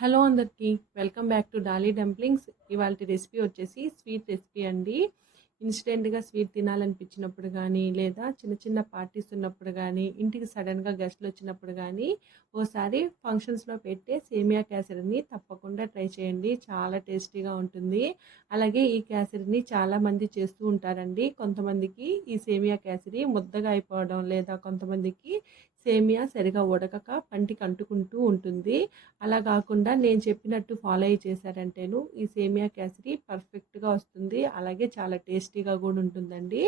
Hello అందరికీ welcome back to Dolly dumplings. ఇవాళ recipe వచ్చేసి స్వీట్ రెసిపీ అండి. ఇన్స్టెంట్గా స్వీట్ తినాలనిపించినప్పుడు కానీ, లేదా చిన్న చిన్న పార్టీస్ ఉన్నప్పుడు కానీ, ఇంటికి సడన్గా గెస్ట్లు వచ్చినప్పుడు కానీ, ఓసారి ఫంక్షన్స్లో పెట్టే సేమియా కేసరిని తప్పకుండా ట్రై చేయండి. చాలా టేస్టీగా ఉంటుంది. అలాగే ఈ కేసరిని చాలామంది చేస్తూ ఉంటారండి. కొంతమందికి ఈ సేమియా కేసరి ముద్దగా అయిపోవడం, లేదా కొంతమందికి సేమియా సరిగా ఉడకక పంటికి అంటుకుంటూ ఉంటుంది. అలా కాకుండా నేను చెప్పినట్టు ఫాలో అయ్యి చేశారంటేను ఈ సేమియా కేసరి పర్ఫెక్ట్గా వస్తుంది. అలాగే చాలా టేస్టీగా కూడా ఉంటుందండి.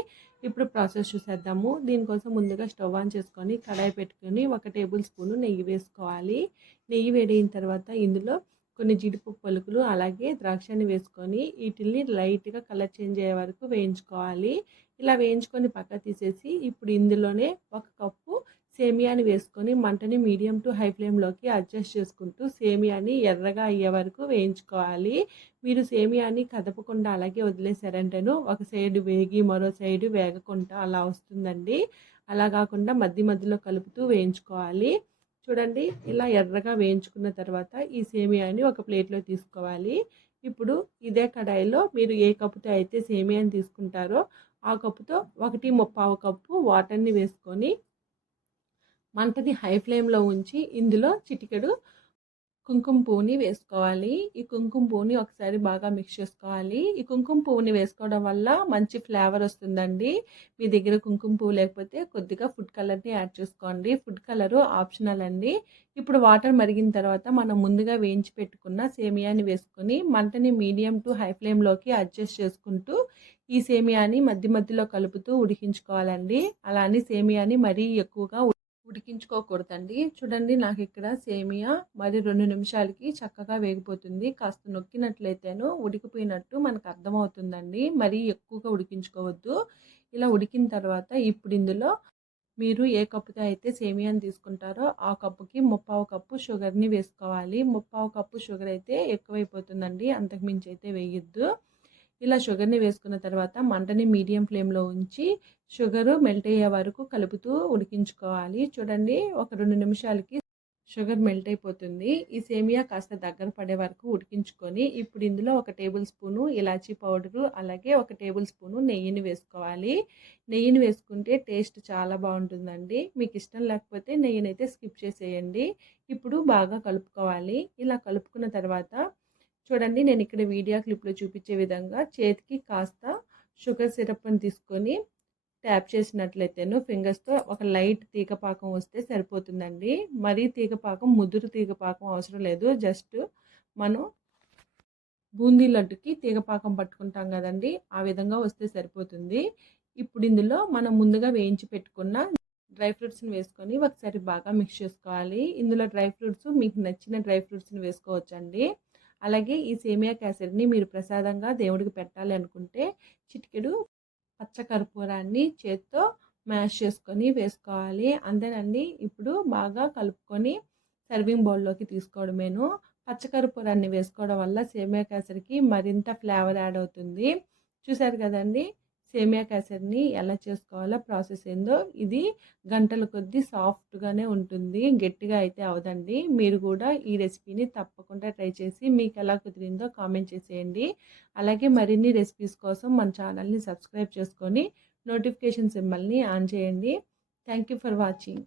ఇప్పుడు ప్రాసెస్ చూసేద్దాము. దీనికోసం ముందుగా స్టవ్ ఆన్ చేసుకొని కడాయి పెట్టుకొని 1 టేబుల్ స్పూను నెయ్యి వేసుకోవాలి. నెయ్యి వేడిన తర్వాత ఇందులో కొన్ని జీడిపప్పు పలుకులు అలాగే ద్రాక్షని వేసుకొని వీటిల్ని లైట్గా కలర్ చేంజ్ అయ్యే వరకు వేయించుకోవాలి. ఇలా వేయించుకొని పక్క తీసేసి ఇప్పుడు ఇందులోనే 1 కప్పు సేమియాని వేసుకొని మంటని మీడియం టు హై ఫ్లేమ్లోకి అడ్జస్ట్ చేసుకుంటూ సేమియాని ఎర్రగా అయ్యే వరకు వేయించుకోవాలి. మీరు సేమియాని కదపకుండా అలాగే వదిలేసారంటేను ఒక సైడ్ వేగి మరో సైడు వేగకుండా అలా వస్తుందండి. అలా కాకుండా మధ్య మధ్యలో కలుపుతూ వేయించుకోవాలి. చూడండి, ఇలా ఎర్రగా వేయించుకున్న తర్వాత ఈ సేమియాని ఒక ప్లేట్లో తీసుకోవాలి. ఇప్పుడు ఇదే కడాయిలో మీరు ఏ కప్పుతో అయితే సేమియాని తీసుకుంటారో ఆ కప్పుతో 1.25 కప్పు వాటర్ని వేసుకొని మంటని హై ఫ్లేమ్లో ఉంచి ఇందులో చిటికెడు కుంకుమ పువ్వుని వేసుకోవాలి. ఈ కుంకుమ పువ్వుని ఒకసారి బాగా మిక్స్ చేసుకోవాలి. ఈ కుంకుమ పువ్వుని వేసుకోవడం వల్ల మంచి ఫ్లేవర్ వస్తుందండి. మీ దగ్గర కుంకుమ పువ్వు లేకపోతే కొద్దిగా ఫుడ్ కలర్ని యాడ్ చేసుకోండి. ఫుడ్ కలరు ఆప్షనల్ అండి. ఇప్పుడు వాటర్ మరిగిన తర్వాత మనం ముందుగా వేయించి పెట్టుకున్న సేమియాని వేసుకొని మంటని మీడియం టు హై ఫ్లేమ్లోకి అడ్జస్ట్ చేసుకుంటూ ఈ సేమియాని మధ్య మధ్యలో కలుపుతూ ఉడికించుకోవాలండి. అలా అని సేమియాని మరీ ఎక్కువగా ఉడికించుకోకూడదండి. చూడండి, నాకు ఇక్కడ సేమియా మరి 2 నిమిషాలకి చక్కగా వేగిపోతుంది. కాస్త నొక్కినట్లయితేను ఉడికిపోయినట్టు మనకు అర్థమవుతుందండి. మరీ ఎక్కువగా ఉడికించుకోవద్దు. ఇలా ఉడికిన తర్వాత ఇప్పుడు ఇందులో మీరు ఏ కప్పుతో అయితే సేమియాని తీసుకుంటారో ఆ కప్పుకి 3/4 కప్పు షుగర్ని వేసుకోవాలి. 3/4 కప్పు షుగర్ అయితే ఎక్కువైపోతుందండి. అంతకుమించి అయితే వేయొద్దు. ఇలా షుగర్ని వేసుకున్న తర్వాత మంటని మీడియం ఫ్లేమ్లో ఉంచి షుగరు మెల్ట్ అయ్యే వరకు కలుపుతూ ఉడికించుకోవాలి. చూడండి, ఒక 2 నిమిషాలకి షుగర్ మెల్ట్ అయిపోతుంది. ఈ సేమియా కాస్త దగ్గర పడే వరకు ఉడికించుకొని ఇప్పుడు ఇందులో 1 టేబుల్ స్పూను ఇలాచీ పౌడరు అలాగే 1 టేబుల్ స్పూను నెయ్యిని వేసుకోవాలి. నెయ్యిని వేసుకుంటే టేస్ట్ చాలా బాగుంటుందండి. మీకు ఇష్టం లేకపోతే నెయ్యిని అయితే స్కిప్ చేసేయండి. ఇప్పుడు బాగా కలుపుకోవాలి. ఇలా కలుపుకున్న తర్వాత చూడండి, నేను ఇక్కడ వీడియో క్లిప్లో చూపించే విధంగా చేతికి కాస్త షుగర్ సిరప్ని తీసుకొని ట్యాప్ చేసినట్లయితేను ఫింగర్స్తో ఒక లైట్ తీగపాకం వస్తే సరిపోతుందండి. మరీ తీగపాకం ముదురు తీగపాకం అవసరం లేదు. జస్ట్ మనం బూందీ లడ్డుకి తీగపాకం పట్టుకుంటాం కదండి, ఆ విధంగా వస్తే సరిపోతుంది. ఇప్పుడు ఇందులో మనం ముందుగా వేయించి పెట్టుకున్న డ్రై ఫ్రూట్స్ని వేసుకొని ఒకసారి బాగా మిక్స్ చేసుకోవాలి. ఇందులో డ్రై ఫ్రూట్స్ మీకు నచ్చిన డ్రై ఫ్రూట్స్ని వేసుకోవచ్చండి. అలాగే ఈ సేమియా కేసరిని మీరు ప్రసాదంగా దేవుడికి పెట్టాలి అనుకుంటే చిటికెడు పచ్చకర్పూరాన్ని చేత్తో మ్యాష్ చేసుకొని వేసుకోవాలి. అంతేనండి. ఇప్పుడు బాగా కలుపుకొని సర్వింగ్ బౌల్లోకి తీసుకోవడమేను. పచ్చకర్పూరాన్ని వేసుకోవడం వల్ల సేమియా కేసరికి మరింత ఫ్లేవర్ యాడ్ అవుతుంది. చూసారు కదండి, సేమియా కేసరిని ఎలా చేసుకోవాలో ప్రాసెస్ ఏందో. ఇది గంటల కొద్దీ సాఫ్ట్గానే ఉంటుంది, గట్టిగా అయితే అవదండి. మీరు కూడా ఈ రెసిపీని తప్పకుండా ట్రై చేసి మీకు ఎలా కుదిరిందో కామెంట్ చేసేయండి. అలాగే మరిన్ని రెసిపీస్ కోసం మన ఛానల్ని సబ్స్క్రైబ్ చేసుకొని నోటిఫికేషన్ సింబల్ని ఆన్ చేయండి. Thank you for watching.